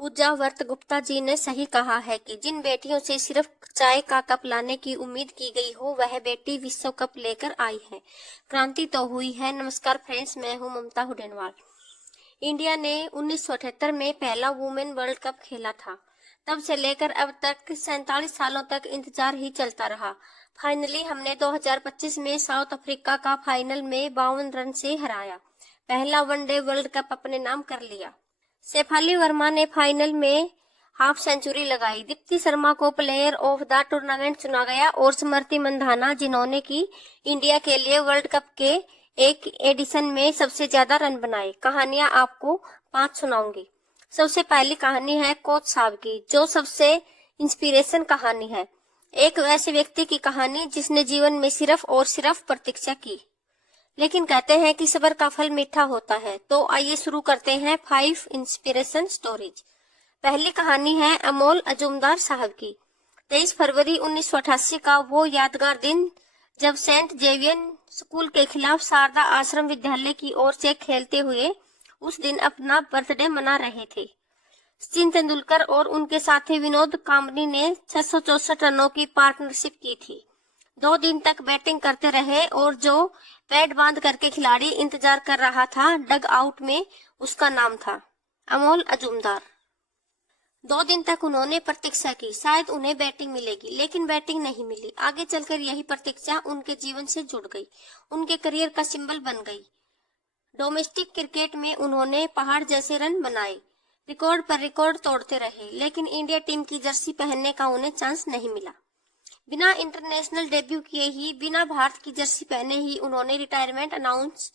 पूजा वर्त गुप्ता जी ने सही कहा है कि जिन बेटियों से सिर्फ चाय का कप लाने की उम्मीद की गई हो वह बेटी विश्व कप लेकर आई है। क्रांति तो हुई है। नमस्कार फ्रेंड्स, मैं हूं ममता हुडेनवाल। इंडिया ने 1978 में पहला वुमेन वर्ल्ड कप खेला था। तब से लेकर अब तक 47 सालों तक इंतजार ही चलता रहा। फाइनली हमने 2025 में साउथ अफ्रीका का फाइनल में 52 रन से हराया। पहला वनडे वर्ल्ड कप अपने नाम कर लिया। शेफाली वर्मा ने फाइनल में हाफ सेंचुरी लगाई। दीप्ति शर्मा को प्लेयर ऑफ द टूर्नामेंट चुना गया और स्मृति मंधाना, जिन्होंने की इंडिया के लिए वर्ल्ड कप के एक एडिशन में सबसे ज्यादा रन बनाए। कहानियां आपको 5 सुनाऊंगी। सबसे पहली कहानी है कोच साहब की, जो सबसे इंस्पिरेशन कहानी है। एक ऐसे व्यक्ति की कहानी जिसने जीवन में सिर्फ और सिर्फ प्रतीक्षा की, लेकिन कहते हैं कि सब्र का फल मीठा होता है। तो आइए शुरू करते हैं 5 इंस्पिरेशन स्टोरीज। पहली कहानी है अमोल अजूमदार साहब की। 23 फरवरी 1988 का वो यादगार दिन जब सेंट जेवियर स्कूल के खिलाफ शारदा आश्रम विद्यालय की ओर से खेलते हुए उस दिन अपना बर्थडे मना रहे थे। सचिन तेंदुलकर और उनके साथी विनोद कांबली ने 664 रनों की पार्टनरशिप की थी। 2 दिन तक बैटिंग करते रहे और जो पैड बांध करके खिलाड़ी इंतजार कर रहा था डग आउट में, उसका नाम था अमोल अजूमदार। 2 दिन तक उन्होंने प्रतीक्षा की, शायद उन्हें बैटिंग मिलेगी, लेकिन बैटिंग नहीं मिली। आगे चलकर यही प्रतीक्षा उनके जीवन से जुड़ गई, उनके करियर का सिंबल बन गई। डोमेस्टिक क्रिकेट में उन्होंने पहाड़ जैसे रन बनाए, रिकॉर्ड पर रिकॉर्ड तोड़ते रहे, लेकिन इंडिया टीम की जर्सी पहनने का उन्हें चांस नहीं मिला। बिना इंटरनेशनल डेब्यू किए ही, बिना भारत की जर्सी पहने ही उन्होंने रिटायरमेंट अनाउंस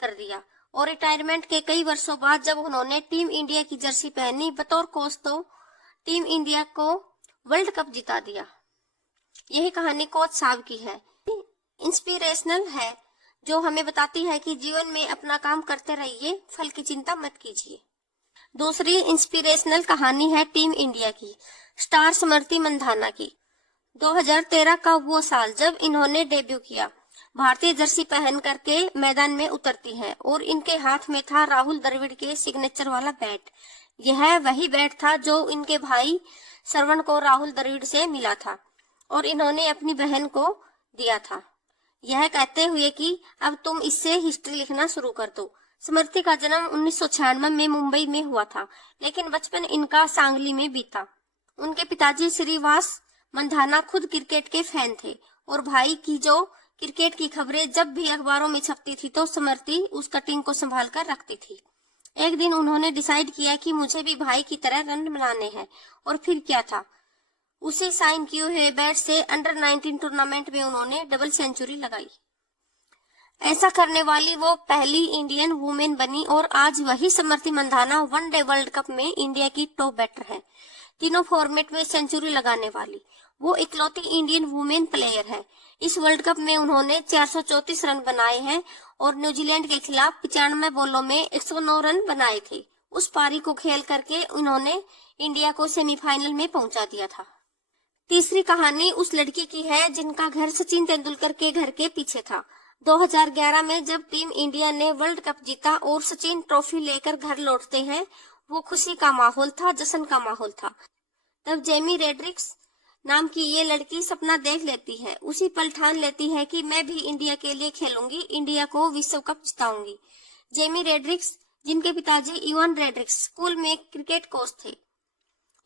कर दिया। और रिटायरमेंट के कई वर्षों बाद जब उन्होंने टीम इंडिया की जर्सी पहनी बतौर कोच, तो टीम इंडिया को वर्ल्ड कप जिता दिया। यही कहानी कोच साहब की है। इंस्पिरेशनल है, जो हमें बताती है कि जीवन में अपना काम करते रहिए, फल की चिंता मत कीजिए। दूसरी इंस्पिरेशनल कहानी है टीम इंडिया की, स्टार स्मृति मंधाना की। 2013 का वो साल जब इन्होंने डेब्यू किया, भारतीय जर्सी पहन करके मैदान में उतरती हैं और इनके हाथ में था राहुल द्रविड़ के सिग्नेचर वाला बैट। यह वही बैट था जो इनके भाई श्रवण को राहुल द्रविड़ से मिला था और इन्होंने अपनी बहन को दिया था, यह कहते हुए कि अब तुम इससे हिस्ट्री लिखना शुरू कर दो। स्मृति का जन्म 1996 में मुंबई में हुआ था, लेकिन बचपन इनका सांगली में बीता। उनके पिताजी श्रीवास मंधाना खुद क्रिकेट के फैन थे और भाई की जो क्रिकेट की खबरें जब भी अखबारों में छपती थी तो स्मृति उस कटिंग को संभाल कर रखती थी। एक दिन उन्होंने डिसाइड किया कि मुझे भी भाई की तरह रन बनाने हैं, और फिर क्या था, उसी साइन किए हुए बैट से अंडर 19 टूर्नामेंट में उन्होंने डबल सेंचुरी लगाई। ऐसा करने वाली वो पहली इंडियन वुमेन बनी और आज वही Smriti Mandhana one day world cup में इंडिया की टॉप बैटर है। तीनों फॉर्मेट में सेंचुरी लगाने वाली वो इकलौती इंडियन वुमेन प्लेयर है। इस वर्ल्ड कप में उन्होंने 434 रन बनाए हैं और न्यूजीलैंड के खिलाफ 95 बॉलों में 109 रन बनाए थे। उस पारी को खेल करके उन्होंने इंडिया को सेमीफाइनल में पहुंचा दिया था। तीसरी कहानी उस लड़की की है जिनका घर सचिन तेंदुलकर के घर के पीछे था। 2011 में जब टीम इंडिया ने वर्ल्ड कप जीता और सचिन ट्रॉफी लेकर घर लौटते हैं, वो खुशी का माहौल था, जश्न का माहौल था। तब जेमी रेड्रिक्स नाम की ये लड़की सपना देख लेती है, उसी पल ठान लेती है कि मैं भी इंडिया के लिए खेलूंगी, इंडिया को विश्व कप जिताऊंगी। जेमी रेड्रिक्स, जिनके पिताजी इवान रेड्रिक्स स्कूल में क्रिकेट कोच थे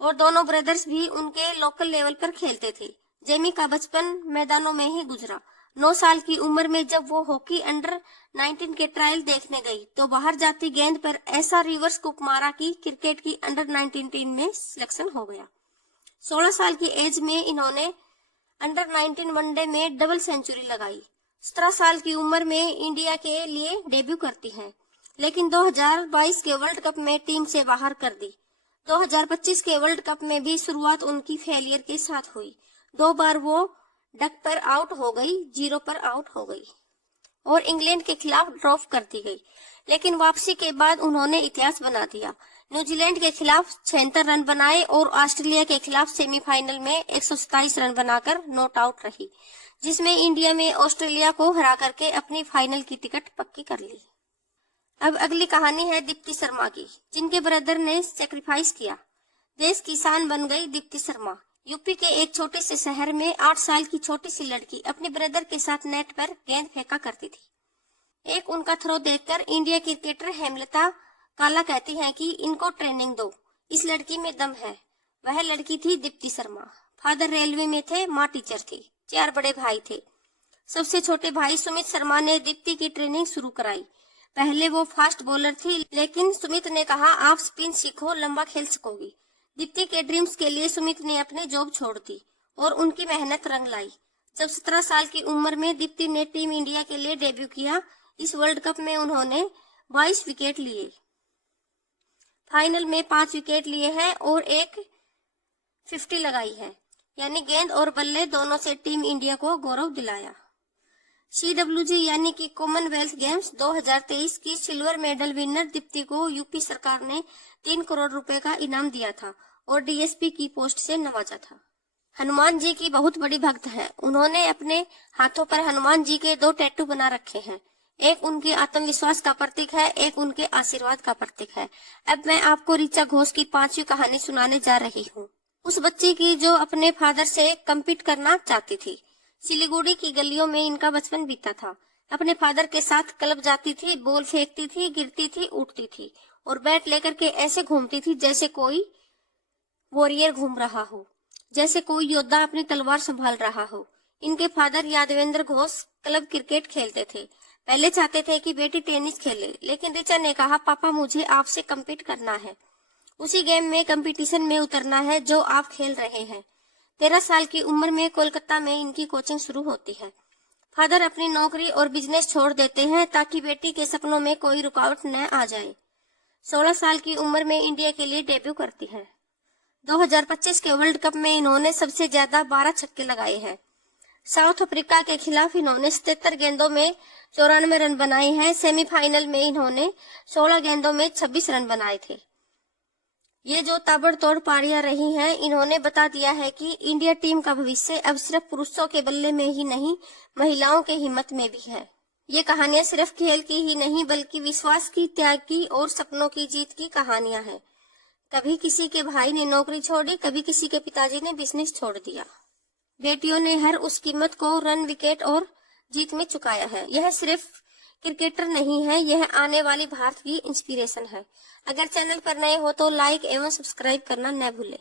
और दोनों ब्रदर्स भी उनके लोकल लेवल पर खेलते थे। जेमी का बचपन मैदानों में ही गुजरा। 9 साल की उम्र में जब वो हॉकी अंडर 19 के ट्रायल देखने गई तो बाहर जाती गेंद पर ऐसा रिवर्स कुक मारा कि क्रिकेट की अंडर 19 टीम में सिलेक्शन हो गया। 16 साल की एज में इन्होंने अंडर 19 वनडे में डबल सेंचुरी लगाई। 17 साल की उम्र में इंडिया के लिए डेब्यू करती हैं, लेकिन 2022 के वर्ल्ड कप में टीम से बाहर कर दी। 2025 के वर्ल्ड कप में भी शुरुआत उनकी फेलियर के साथ हुई। 2 बार वो डक पर आउट हो गई, 0 पर आउट हो गई और इंग्लैंड के खिलाफ ड्रॉप कर दी गई, लेकिन वापसी के बाद उन्होंने इतिहास बना दिया। न्यूजीलैंड के खिलाफ 76 रन बनाए और ऑस्ट्रेलिया के खिलाफ सेमीफाइनल में 127 रन बनाकर नॉट आउट रही, जिसमें इंडिया में ऑस्ट्रेलिया को हरा करके अपनी फाइनल की टिकट पक्की कर ली। अब अगली कहानी है दीप्ति शर्मा की, जिनके ब्रदर ने सेक्रीफाइस किया। देश की शान बन गई दीप्ति शर्मा। यूपी के एक छोटे से शहर में 8 साल की छोटी सी लड़की अपने ब्रदर के साथ नेट पर गेंद फेंका करती थी। एक उनका थ्रो देखकर इंडिया क्रिकेटर हेमलता काला कहती हैं कि इनको ट्रेनिंग दो, इस लड़की में दम है। वह लड़की थी दीप्ति शर्मा। फादर रेलवे में थे, माँ टीचर थी। 4 बड़े भाई थे। सबसे छोटे भाई सुमित शर्मा ने दीप्ति की ट्रेनिंग शुरू कराई। पहले वो फास्ट बॉलर थी, लेकिन सुमित ने कहा आप स्पिन सीखो, लंबा खेल सकोगी। दीप्ति के ड्रीम्स के लिए सुमित ने अपनी जॉब छोड़ दी और उनकी मेहनत रंग लाई। जब 17 साल की उम्र में दीप्ति ने टीम इंडिया के लिए डेब्यू किया, इस वर्ल्ड कप में उन्होंने 22 विकेट लिए। फाइनल में 5 विकेट लिए हैं और एक 50 लगाई है, यानी गेंद और बल्ले दोनों से टीम इंडिया को गौरव दिलाया। CWG यानी कि कॉमनवेल्थ गेम्स 2023 की सिल्वर मेडल विनर दीप्ति को यूपी सरकार ने 3 करोड़ रुपए का इनाम दिया था और DSP की पोस्ट से नवाजा था। हनुमान जी की बहुत बड़ी भक्त है। उन्होंने अपने हाथों पर हनुमान जी के 2 टैटू बना रखे हैं। एक उनके आत्मविश्वास का प्रतीक है, एक उनके आशीर्वाद का प्रतीक है। अब मैं आपको ऋचा घोष की 5वीं कहानी सुनाने जा रही हूँ। उस बच्ची की जो अपने फादर से कम्पीट करना चाहती थी। सिलीगुड़ी की गलियों में इनका बचपन बीता था। अपने फादर के साथ क्लब जाती थी, बॉल फेंकती थी, गिरती थी, उठती थी और बैट लेकर के ऐसे घूमती थी जैसे कोई वॉरियर घूम रहा हो, जैसे कोई योद्धा अपनी तलवार संभाल रहा हो। इनके father Yadavendra Ghosh club cricket खेलते थे। पहले चाहते थे कि बेटी टेनिस खेले, लेकिन ऋचा ने कहा पापा मुझे आपसे कम्पीट करना है, उसी गेम में कंपटीशन में उतरना है जो आप खेल रहे हैं। 13 साल की उम्र में कोलकाता में इनकी कोचिंग शुरू होती है। फादर अपनी नौकरी और बिजनेस छोड़ देते हैं ताकि बेटी के सपनों में कोई रुकावट न आ जाए। 16 साल की उम्र में इंडिया के लिए डेब्यू करती है। 2025 के वर्ल्ड कप में इन्होंने सबसे ज्यादा 12 छक्के लगाए हैं। साउथ अफ्रीका के खिलाफ इन्होंने 77 गेंदों में 94 रन बनाए हैं। सेमीफाइनल में इन्होंने 16 गेंदों में 26 रन बनाए थे। ये जो ताबड़तोड़ पारियां रही हैं, इन्होंने बता दिया है कि इंडिया टीम का भविष्य अब सिर्फ पुरुषों के बल्ले में ही नहीं, महिलाओं के हिम्मत में भी है। ये कहानियां सिर्फ खेल की ही नहीं बल्कि विश्वास की, त्याग की और सपनों की जीत की कहानियां हैं। कभी किसी के भाई ने नौकरी छोड़ी, कभी किसी के पिताजी ने बिजनेस छोड़ दिया। बेटियों ने हर उस कीमत को रन, विकेट और जीत में चुकाया है। यह सिर्फ क्रिकेटर नहीं है, यह आने वाली भारत की इंस्पिरेशन है। अगर चैनल पर नए हो तो लाइक एवं सब्सक्राइब करना न भूलें।